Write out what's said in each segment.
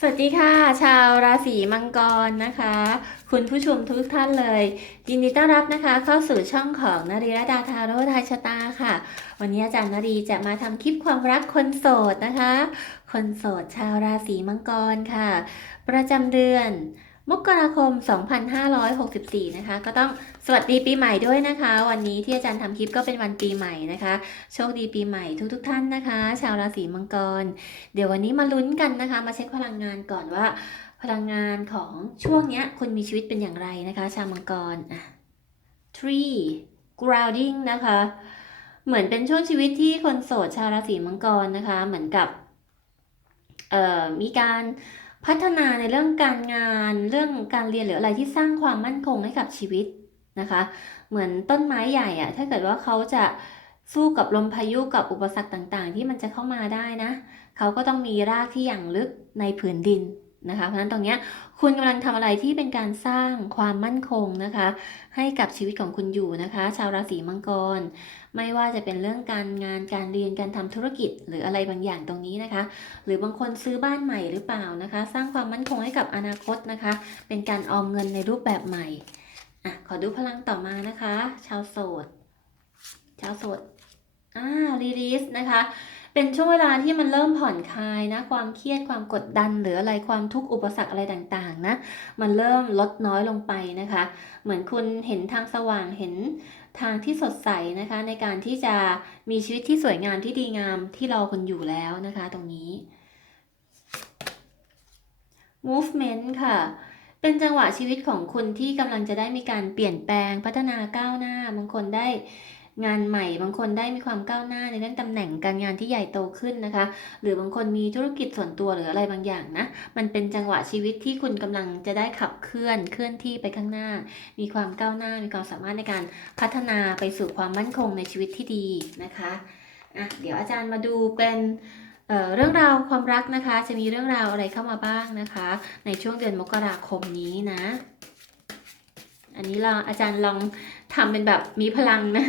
สวัสดีค่ะ ชาวราศีมังกรนะคะ คุณผู้ชมทุกท่านเลย ยินดีต้อนรับนะคะ เข้าสู่ช่องของนารีรดาทาโร่ทายชะตาค่ะ วันนี้อาจารย์นารีจะมาทำคลิปความรักคนโสดนะคะ คนโสดชาวราศีมังกรค่ะ ประจำเดือน มกราคม 2564 นะคะ ก็ต้องสวัสดีปีใหม่ด้วยนะคะ วันนี้ที่อาจารย์ทำคลิปก็เป็นวันปีใหม่นะคะ โชคดีปีใหม่ทุกๆทท่านนะคะ ชาวราศีมังกร เดี๋ยววันนี้มาลุ้นกันนะคะ มาเช็คพลังงานก่อนว่า พลังงานของช่วงเนี้ยคุณมีชีวิตเป็นอย่างไรนะคะ ชาวมังกรอะ tree grounding นะคะ เหมือนเป็นช่วงชีวิตที่คนโสดชาวราศีมังกรนะคะ เหมือนกับ เอ่อ มีการ พัฒนาในเรื่องการงานเรื่องการเรียนหรืออะไรที่สร้างความมั่นคงให้กับชีวิตนะคะ เหมือนต้นไม้ใหญ่อะถ้าเกิดว่าเขาจะสู้กับลมพายุกับอุปสรรคต่างๆ ที่มันจะเข้ามาได้นะ เขาก็ต้องมีรากที่อย่างลึกในผืนดิน นะคะ เพราะฉะนั้นตรงนี้คุณกำลังทำอะไรที่เป็นการสร้างความมั่นคงนะคะ ให้กับชีวิตของคุณอยู่นะคะ ชาวราศีมังกร ไม่ว่าจะเป็นเรื่องการงานการเรียนการทำธุรกิจหรืออะไรบางอย่างตรงนี้นะคะ หรือบางคนซื้อบ้านใหม่หรือเปล่านะคะ สร้างความมั่นคงให้กับอนาคตนะคะ เป็นการออมเงินในรูปแบบใหม่อะขอดูพลังต่อมานะคะ ชาวโสดชาวโสดอ่ารีลีสนะคะ เป็นช่วงเวลาที่มันเริ่มผ่อนคลายนะ ความเครียดความกดดัน หรืออะไรความทุกข์อุปสรรคอะไรต่างๆนะ มันเริ่มลดน้อยลงไปนะคะ เหมือนคุณเห็นทางสว่างเห็นทางที่สดใสนะคะ ในการที่จะมีชีวิตที่สวยงามที่ดีงามที่รอคุณอยู่แล้วนะคะ ตรงนี้ movement ค่ะเป็นจังหวะชีวิตของคุณที่กำลังจะได้มีการเปลี่ยนแปลงพัฒนาก้าวหน้าบางคนได้ งานใหม่ บางคนได้มีความก้าวหน้าในเรื่องตำแหน่งการงานที่ใหญ่โตขึ้นนะคะ หรือบางคนมีธุรกิจส่วนตัวหรืออะไรบางอย่างนะ มันเป็นจังหวะชีวิตที่คุณกำลังจะได้ขับเคลื่อนเคลื่อนที่ไปข้างหน้า มีความก้าวหน้า มีความสามารถในการพัฒนาไปสู่ความมั่นคงในชีวิตที่ดีนะคะอะเดี๋ยวอาจารย์มาดูเป็นเเรื่องราวความรักนะคะ จะมีเรื่องราวอะไรเข้ามาบ้างนะคะ ในช่วงเดือนมกราคมนี้นะ อันนี้เราอาจารย์ลองทำเป็นแบบมีพลังนะ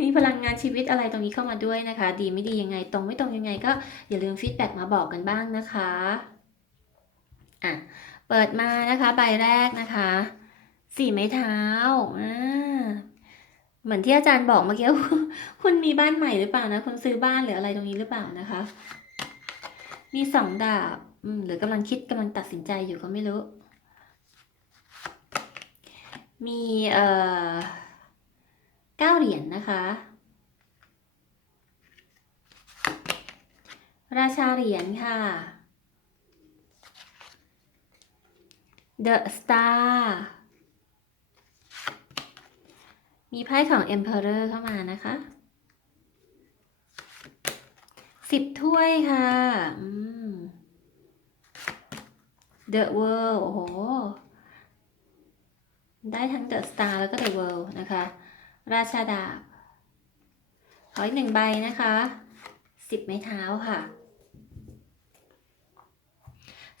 มีพลังงานชีวิตอะไรตรงนี้เข้ามาด้วยนะคะ ดีไม่ดียังไง ตรงไม่ตรงยังไง ก็อย่าลืมฟีดแบ็กมาบอกกันบ้างนะคะ อะ เปิดมานะคะใบแรกนะคะสี่ไม้เท้าอ่าเหมือนที่อาจารย์บอกเมื่อกี้คุณมีบ้านใหม่หรือเปล่านะ คุณซื้อบ้านหรืออะไรตรงนี้หรือเปล่านะคะ มีสองดาบ อืม หรือกำลังคิดกำลังตัดสินใจอยู่ก็ไม่รู้ มีเอ่อเก้าเหรียญนนะคะ ราชาเหรียญค่ะ The Star มีไพ่ของ Emperor เข้ามานะคะสิบถ้วยค่ะ The World โอ้โห ได้ทั้ง The Star แล้วก็ The World นะคะ ราชาดาบ ขออีกหนึ่งใบนะคะสิบไม้เท้าค่ะ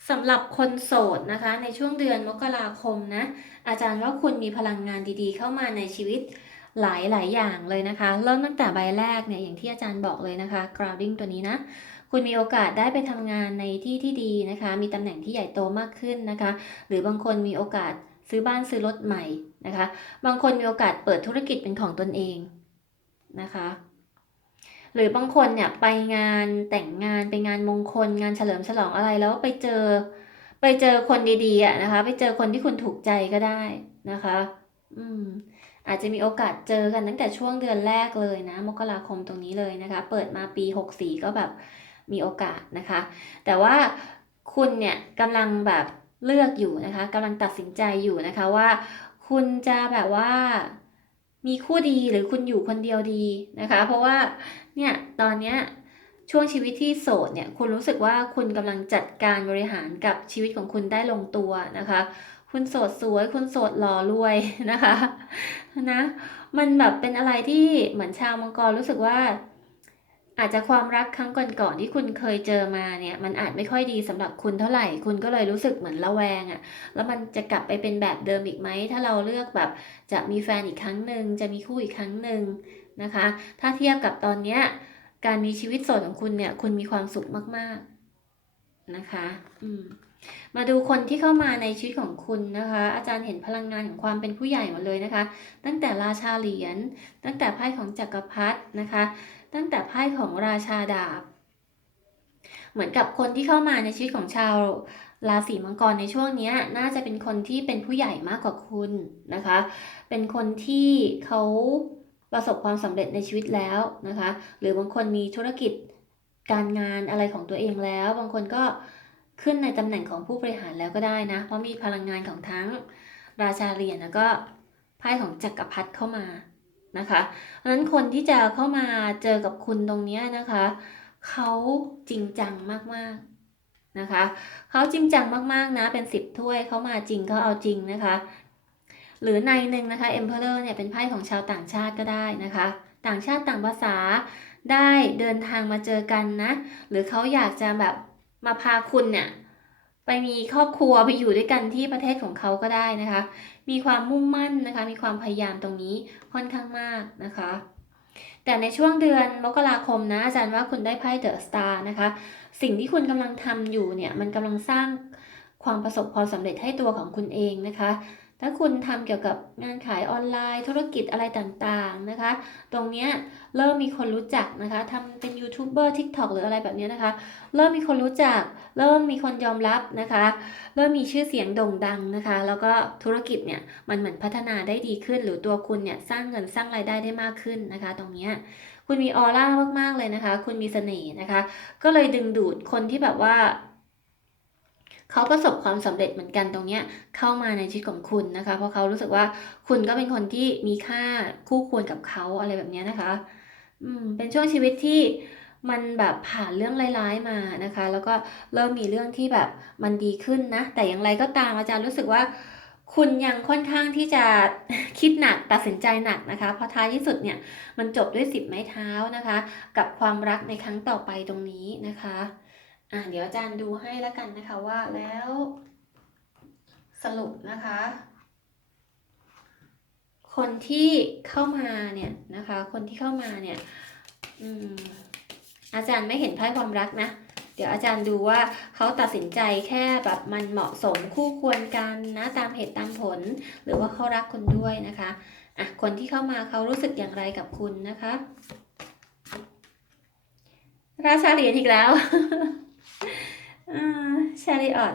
สำหรับคนโสดนะคะ ในช่วงเดือนมกราคมนะ อาจารย์ว่าคุณมีพลังงานดีๆ เข้ามาในชีวิตหลายหลายอย่างเลยนะคะ เริ่มตั้งแต่ใบแรกเนี่ยอย่างที่อาจารย์บอกเลยนะคะ grounding ตัวนี้นะ คุณมีโอกาสได้ไปทำงานในที่ที่ดีนะคะ มีตำแหน่งที่ใหญ่โตมากขึ้นนะคะ หรือบางคนมีโอกาส ซื้อบ้านซื้อรถใหม่นะคะ บางคนมีโอกาสเปิดธุรกิจเป็นของตนเองนะคะ หรือบางคนเนี่ยไปงานแต่งงานไปงานมงคล งานเฉลิมฉลองอะไรแล้วไปเจอไปเจอคนดีๆอะนะคะ ไปเจอคนที่คุณถูกใจก็ได้นะคะ อืมอาจจะมีโอกาสเจอกันตั้งแต่ช่วงเดือนแรกเลยนะ มกราคมตรงนี้เลยนะคะ เปิดมาปี 64 ก็แบบมีโอกาสนะคะ แต่ว่าคุณเนี่ยกำลังแบบ เลือกอยู่นะคะกำลังตัดสินใจอยู่นะคะว่า คุณจะแบบว่ามีคู่ดีหรือคุณอยู่คนเดียวดีนะคะ เพราะว่าเนี่ยตอนเนี้ยช่วงชีวิตที่โสดเนี่ยคุณรู้สึกว่าคุณกำลังจัดการบริหารกับชีวิตของคุณได้ลงตัวนะคะ คุณโสดสวย คุณโสดหล่อรวยนะคะนะมันแบบเป็นอะไรที่เหมือนชาวมังกรรู้สึกว่า อาจจะความรักครั้งก่อนๆที่คุณเคยเจอมาเนี่ยมันอาจไม่ค่อยดีสำหรับคุณเท่าไหร่ คุณก็เลยรู้สึกเหมือนระแวงอะ่ะ แล้วมันจะกลับไปเป็นแบบเดิมอีกไหม ถ้าเราเลือกแบบจะมีแฟนอีกครั้งหนึ่งจะมีคู่อีกครั้งหนึ่งนะคะ ถ้าเทียบกับตอนเนี้ยการมีชีวิตโสดของคุณเนี่ยคุณมีความสุขมากๆนะคะอืมมาดูคนที่เข้ามาในชีวิตของคุณนะคะ อาจารย์เห็นพลังงานของความเป็นผู้ใหญ่หมดเลยนะคะ ตั้งแต่ราชาเหรียญตั้งแต่ไพ่ของจักรพรรดินะคะ ตั้งแต่ไพ่ของราชาดาบ เหมือนกับคนที่เข้ามาในชีวิตของชาวราศีมังกรในช่วงนี้น่าจะเป็นคนที่เป็นผู้ใหญ่มากกว่าคุณนะคะ เป็นคนที่เขาประสบความสำเร็จในชีวิตแล้วนะคะ หรือบางคนมีธุรกิจการงานอะไรของตัวเองแล้ว บางคนก็ขึ้นในตำแหน่งของผู้บริหารแล้วก็ได้นะ เพราะมีพลังงานของทั้งราชาเหรียญแล้วก็ไพ่ของจักรพรรดิเข้ามา นะคะเพราะนั้นคนที่จะเข้ามาเจอกับคุณตรงนี้นะคะเขาจริงจังมากๆนะคะเขาจริงจังมากๆนะเป็นสิบถ้วยเขามาจริงเขาเอาจริงนะคะ หรือในหนึ่งนะคะ Emperor เนี่ยเป็นไพ่ของชาวต่างชาติก็ได้นะคะ ต่างชาติต่างภาษาได้เดินทางมาเจอกันนะ หรือเขาอยากจะแบบมาพาคุณเนี่ย ไปมีครอบครัวไปอยู่ด้วยกันที่ประเทศของเขาก็ได้นะคะ มีความมุ่งมั่นนะคะ มีความพยายามตรงนี้ค่อนข้างมากนะคะ แต่ในช่วงเดือนมกราคมนะอาจารย์ว่าคุณได้ไพ่เดอะสตาร์นะคะ สิ่งที่คุณกำลังทำอยู่เนี่ยมันกำลังสร้างความประสบความสำเร็จให้ตัวของคุณเองนะคะ ถ้าคุณทำเกี่ยวกับงานขายออนไลน์ ธุรกิจอะไรต่างๆนะคะ ตรงเนี้ยเริ่มมีคนรู้จักนะคะทำเป็นยูทูบเบอร์ทิกตอกหรืออะไรแบบนี้นะคะ เริ่มมีคนรู้จัก เริ่มมีคนยอมรับนะคะ เริ่มมีชื่อเสียงโด่งดังนะคะ แล้วก็ธุรกิจเนี่ยมันเหมือนพัฒนาได้ดีขึ้น หรือตัวคุณเนี่ยสร้างเงินสร้างรายได้ได้มากขึ้นนะคะ ตรงเนี้ยคุณมีออร่ามากๆเลยนะคะ คุณมีเสน่ห์นะคะ ก็เลยดึงดูดคนที่แบบว่า เขาประสบความสำเร็จเหมือนกันตรงเนี้ยเข้ามาในชีวิตของคุณนะคะ เพราะเขารู้สึกว่าคุณก็เป็นคนที่มีค่าคู่ควรกับเขาอะไรแบบนี้นะคะ อืมเป็นช่วงชีวิตที่มันแบบผ่านเรื่องร้ายๆมานะคะ แล้วก็เริ่มมีเรื่องที่แบบมันดีขึ้นนะ แต่อย่างไรก็ตามอาจารย์รู้สึกว่า คุณยังค่อนข้างที่จะคิดหนักตัดสินใจหนักนะคะ เพราะท้ายที่สุดเนี่ยมันจบด้วยสิบไม้เท้านะคะ กับความรักในครั้งต่อไปตรงนี้นะคะ อะเดี๋ยวอาจารย์ดูให้แล้วกันนะคะว่าแล้วสรุปนะคะ คนที่เข้ามาเนี่ยนะคะ คนที่เข้ามาเนี่ยอืมอาจารย์ไม่เห็นไพ่ความรักนะ เดี๋ยวอาจารย์ดูว่าเขาตัดสินใจแค่แบบมันเหมาะสมคู่ควรกันนะตามเหตุตามผล หรือว่าเขารักคุณด้วยนะคะอะคนที่เข้ามาเขารู้สึกอย่างไรกับคุณนะคะ ราชาเหรียญอีกแล้ว ชาริออต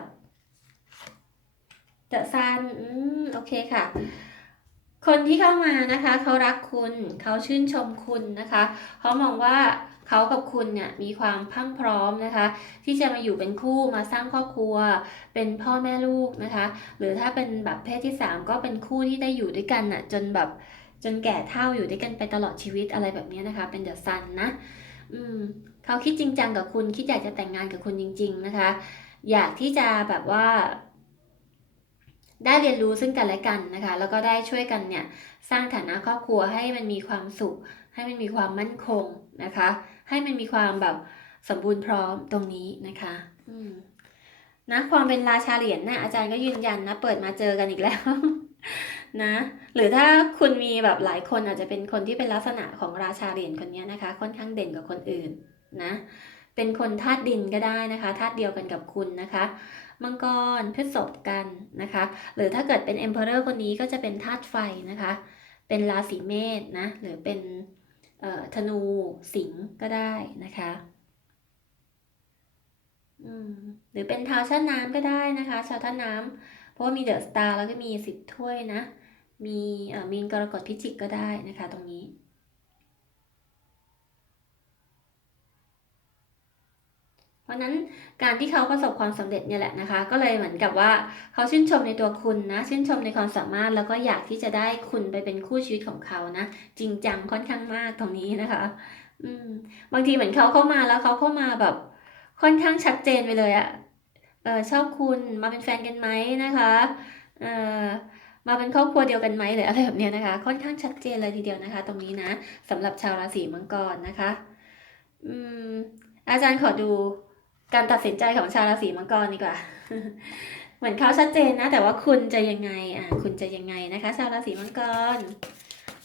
เดอะซันอืมโอเคค่ะ คนที่เข้ามานะคะเขารักคุณเขาชื่นชมคุณนะคะเขามองว่าเขากับคุณเนี่ยมีความพั่งพร้อมนะคะ ที่จะมาอยู่เป็นคู่มาสร้างครอบครัว เป็นพ่อแม่ลูกนะคะ หรือถ้าเป็นแบบเพศที่สามก็เป็นคู่ที่ได้อยู่ด้วยกันน่ะจนแบบจนแก่เฒ่าอยู่ด้วยกันไปตลอดชีวิตอะไรแบบนี้นะคะ เป็นเดอะซันนะ อืมเขาคิดจริงจังกับคุณ คิดอยากจะแต่งงานกับคุณจริง ๆ นะคะ อยากที่จะแบบว่า ได้เรียนรู้ซึ่งกันและกันนะคะ แล้วก็ได้ช่วยกันเนี่ย สร้างฐานะครอบครัวให้มันมีความสุข ให้มันมีความมั่นคงนะคะ ให้มันมีความแบบสมบูรณ์พร้อมตรงนี้นะคะ อืมนะความเป็นราชาเหรียญนะอาจารย์ก็ยืนยันนะ เปิดมาเจอกันอีกแล้ว นะ หรือถ้าคุณมีแบบหลายคนอาจจะเป็นคนที่เป็นลักษณะของราชาเหรียญคนนี้นะคะ ค่อนข้างเด่นกว่าคนอื่นนะ เป็นคนธาตุดินก็ได้นะคะธาตุเดียวกันกับคุณนะคะมังกรพฤษภกันนะคะ หรือถ้าเกิดเป็น Emperor คนนี้ก็จะเป็นธาตุไฟนะคะ เป็นราศีเมษนะ หรือเป็นธนูสิงห์ก็ได้นะคะหรือเป็นท้าวชาน้ำก็ได้นะคะ ชาวท่าน้ำ ราะว่ามีเดอะสตาร์แล้วก็มีสิบถ้วยนะ มีเอ่อมีนกรกฎพิจิกก็ได้นะคะตรงนี้ เพราะนั้นการที่เขาประสบความสำเร็จเนี่ยแหละนะคะ ก็เลยเหมือนกับว่าเขาชื่นชมในตัวคุณนะ ชื่นชมในความสามารถแล้วก็อยากที่จะได้คุณไปเป็นคู่ชีวิตของเขานะ จริงจังค่อนข้างมากตรงนี้นะคะ อืม บางทีเหมือนเขาเข้ามาแล้วเขาเข้ามาแบบค่อนข้างชัดเจนไปเลยอะ เออชอบคุณมาเป็นแฟนกันไหมนะคะเออมาเป็นครอบครัวเดียวกันไหมหรืออะไรแบบนี้นะคะ ค่อนข้างชัดเจนเลยทีเดียวนะคะ ตรงนี้นะสำหรับชาวราศีมังกรนะคะอืมอาจารย์ขอดูการตัดสินใจของชาวราศีมังกรดีกว่า เหมือนเขาชัดเจนนะ แต่ว่าคุณจะยังไงอะคุณจะยังไงนะคะ ชาวราศีมังกร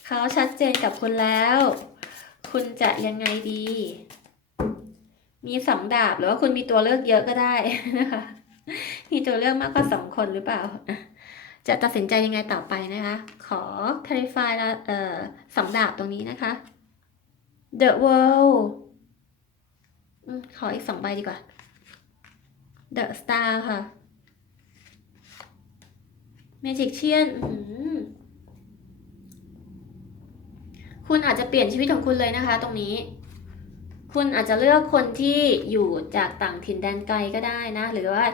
เขาชัดเจนกับคุณแล้ว คุณจะยังไงดี มีสองดาบหรือว่าคุณมีตัวเลือกเยอะก็ได้นะคะมีตัวเลือกมากกว่าสองคนหรือเปล่า จะตัดสินใจยังไงต่อไปนะคะ ขอ clarify ละเอ่อสองดาบตรงนี้นะคะ The World ขออีกสองใบดีกว่า The Star ค่ะ Magician คุณอาจจะเปลี่ยนชีวิตของคุณเลยนะคะ ตรงนี้ คุณอาจจะเลือกคนที่อยู่จากต่างถิ่นแดนไกลก็ได้นะ หรือว่า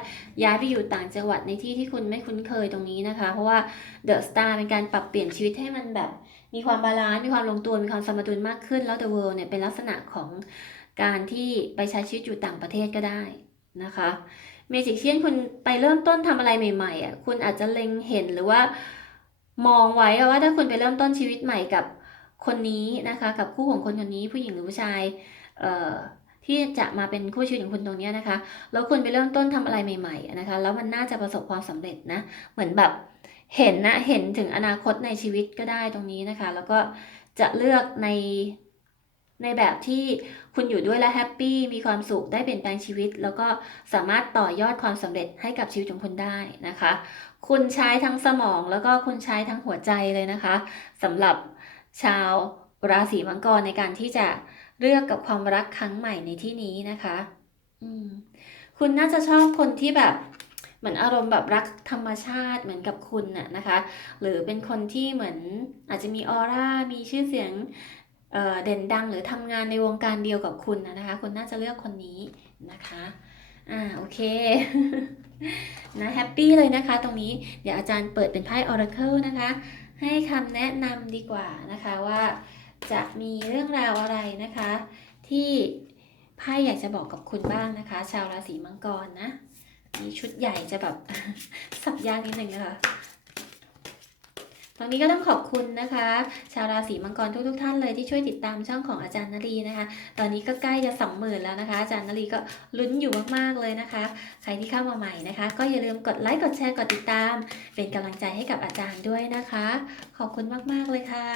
ย้ายไปอยู่ต่างจังหวัดในที่ที่คุณไม่คุ้นเคยตรงนี้นะคะ เพราะว่า The Star เป็นการปรับเปลี่ยนชีวิตให้มันแบบ มีความบาลานซ์มีความลงตัวมีความสมดุลมากขึ้นแล้ว The World เนี่ยเป็นลักษณะของการที่ไปใช้ชีวิตอยู่ต่างประเทศก็ได้นะคะเมจิกเชียนคุณไปเริ่มต้นทำอะไรใหม่ๆอะคุณอาจจะเล็งเห็นหรือว่ามองไว้ว่าถ้าคุณไปเริ่มต้นชีวิตใหม่กับ คนนี้นะคะ กับคู่ของคนคนนี้ผู้หญิงหรือผู้ชายเอ่อที่จะมาเป็นคู่ชีวิตของคุณตรงนี้นะคะ แล้วคุณไปเริ่มต้นทำอะไรใหม่ๆนะคะ แล้วมันน่าจะประสบความสำเร็จนะ เหมือนแบบเห็นนะ เห็นถึงอนาคตในชีวิตก็ได้ตรงนี้นะคะ แล้วก็จะเลือกในในแบบที่คุณอยู่ด้วยและแฮปปี้มีความสุขได้เปลี่ยนแปลงชีวิต แล้วก็สามารถต่อยอดความสำเร็จให้กับชีวิตของคุณได้นะคะ คุณใช้ทั้งสมองแล้วก็คุณใช้ทั้งหัวใจเลยนะคะสำหรับ ชาวราศีมังกรในการที่จะเลือกกับความรักครั้งใหม่ในที่นี้นะคะอืมคุณน่าจะชอบคนที่แบบเหมือนอารมณ์แบบรักธรรมชาติเหมือนกับคุณน่ะนะคะ หรือเป็นคนที่เหมือนอาจจะมีออร่ามีชื่อเสียงเเด่นดังหรือทำงานในวงการเดียวกับคุณนะคะ คุณน่าจะเลือกคนนี้นะคะอ่าโอเคนะแฮปปี้เลยนะคะ ตรงนี้เดี๋ยวอาจารย์เปิดเป็นไพ่ Oracle นะคะ ให้คำแนะนำดีกว่านะคะว่าจะมีเรื่องราวอะไรนะคะ ที่ไพ่อยากจะบอกกับคุณบ้างนะคะ ชาวราศีมังกรนะมีชุดใหญ่จะแบบ สับยากนิดนึงนะคะ ตรงนี้ก็ต้องขอบคุณนะคะ ชาวราศีมังกรทุกๆทท่านเลยที่ช่วยติดตามช่องของอาจารย์นรีนะคะ ตอนนี้ก็ใกล้จะสองหมื่นแล้วนะคะ อาจารย์นรีก็ลุ้นอยู่มากๆเลยนะคะ ใครที่เข้ามาใหม่นะคะ ก็อย่าลืมกดไลค์กดแชร์กดติดตาม เป็นกำลังใจให้กับอาจารย์ด้วยนะคะ ขอบคุณมากๆเลยค่ะ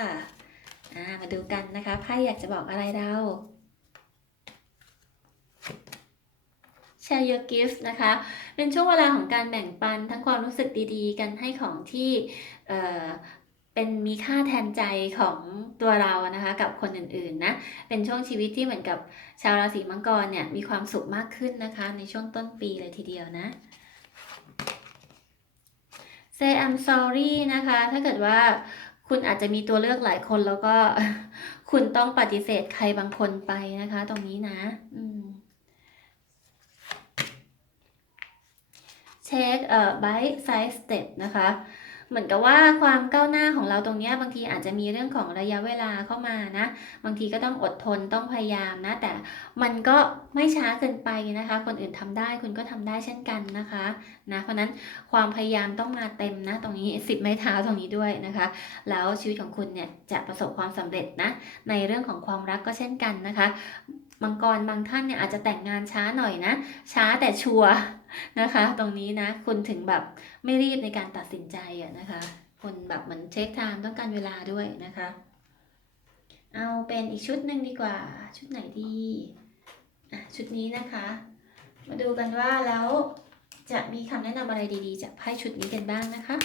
มาดูกันนะคะไพ่อยากจะบอกอะไรเรา Share your gift นะคะ เป็นช่วงเวลาของการแบ่งปันทั้งความรู้สึกดีๆ กันให้ของที่เเป็นมีค่าแทนใจของตัวเรานะคะ กับคนอื่นๆนะ เป็นช่วงชีวิตที่เหมือนกับชาวราศีมังกรเนี่ยมีความสุขมากขึ้นนะคะ ในช่วงต้นปีเลยทีเดียวนะ Say I'm sorry นะคะ ถ้าเกิดว่าคุณอาจจะมีตัวเลือกหลายคนแล้วก็ คุณต้องปฏิเสธใครบางคนไปนะคะ ตรงนี้นะ อืม เช็คเอ่อ bite size step นะคะ เหมือนกับว่าความก้าวหน้าของเราตรงนี้บางทีอาจจะมีเรื่องของระยะเวลาเข้ามานะ บางทีก็ต้องอดทนต้องพยายามนะ แต่มันก็ไม่ช้าเกินไปนะคะ คนอื่นทำได้คุณก็ทำได้เช่นกันนะคะนะเพราะนั้นความพยายามต้องมาเต็มนะ ตรงนี้สิบไม้เท้าตรงนี้ด้วยนะคะ แล้วชีวิตของคุณเนี่ยจะประสบความสำเร็จนะในเรื่องของความรักก็เช่นกันนะคะมังกรบางท่านเนี่ยอาจจะแต่งงานช้าหน่อยนะ ช้าแต่ชัวร์ นะคะ ตรงนี้นะคุณถึงแบบไม่รีบในการตัดสินใจอะนะคะคุณแบบเหมือนเช็คไทม์ต้องการเวลาด้วยนะคะ เอาเป็นอีกชุดหนึ่งดีกว่า ชุดไหนดีอะชุดนี้นะคะ มาดูกันว่าแล้วจะมีคำแนะนำอะไรดีๆ จากไพ่ชุดนี้กันบ้างนะคะ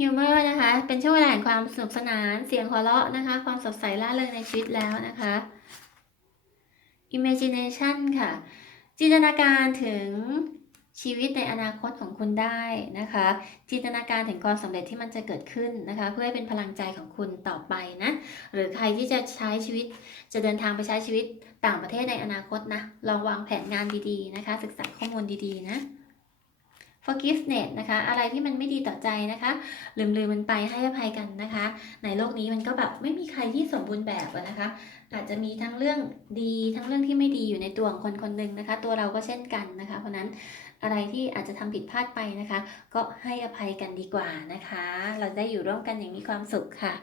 ฮิวเมอร์นะคะ เป็นช่วงเวลาแห่งความสนุกสนาน เสียงหัวเราะนะคะ ความสดใสล่าเริงในชีวิตแล้วนะคะ imagination ค่ะ จินตนาการถึงชีวิตในอนาคตของคุณได้นะคะ จินตนาการถึงความสำเร็จที่มันจะเกิดขึ้นนะคะ เพื่อให้เป็นพลังใจของคุณต่อไปนะ หรือใครที่จะใช้ชีวิต จะเดินทางไปใช้ชีวิตต่างประเทศในอนาคตนะ ลองวางแผนงานดีๆนะคะ ศึกษาข้อมูลดีๆนะ forgiveness นะคะ อะไรที่มันไม่ดีต่อใจนะคะ ลืมลืมมันไปให้อภัยกันนะคะ ในโลกนี้มันก็แบบไม่มีใครที่สมบูรณ์แบบนะคะ อาจจะมีทั้งเรื่องดีทั้งเรื่องที่ไม่ดีอยู่ในตัวของคนคนหนึ่งนะคะ ตัวเราก็เช่นกันนะคะ เพราะนั้นอะไรที่อาจจะทำผิดพลาดไปนะคะ ก็ให้อภัยกันดีกว่านะคะ เราได้อยู่ร่วมกันอย่างมีความสุขค่ะ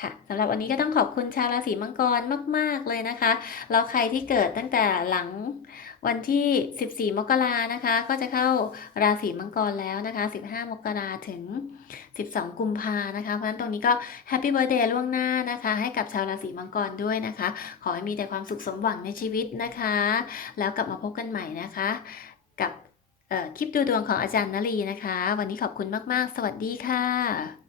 ค่ะสำหรับวันนี้ก็ต้องขอบคุณชาวราศีมังกรมาก ๆ เลยนะคะ แล้วใครที่เกิดตั้งแต่หลัง วันที่ 14 มกรานะคะ ก็จะเข้าราศีมังกรแล้วนะคะ 15 มกราถึง 12 กุมภานะคะ เพราะฉะนั้นตรงนี้ก็แฮปปี้เบ t ร์เดย์ล่วงหน้านะคะ ให้กับชาวราศีมังกรด้วยนะคะ ขอให้มีแต่ความสุขสมหวังในชีวิตนะคะ แล้วกลับมาพบกันใหม่นะคะ กับคลิปดูดวงของอาจารย์นลีนะคะ วันนี้ขอบคุณมาก ๆ สวัสดีค่ะ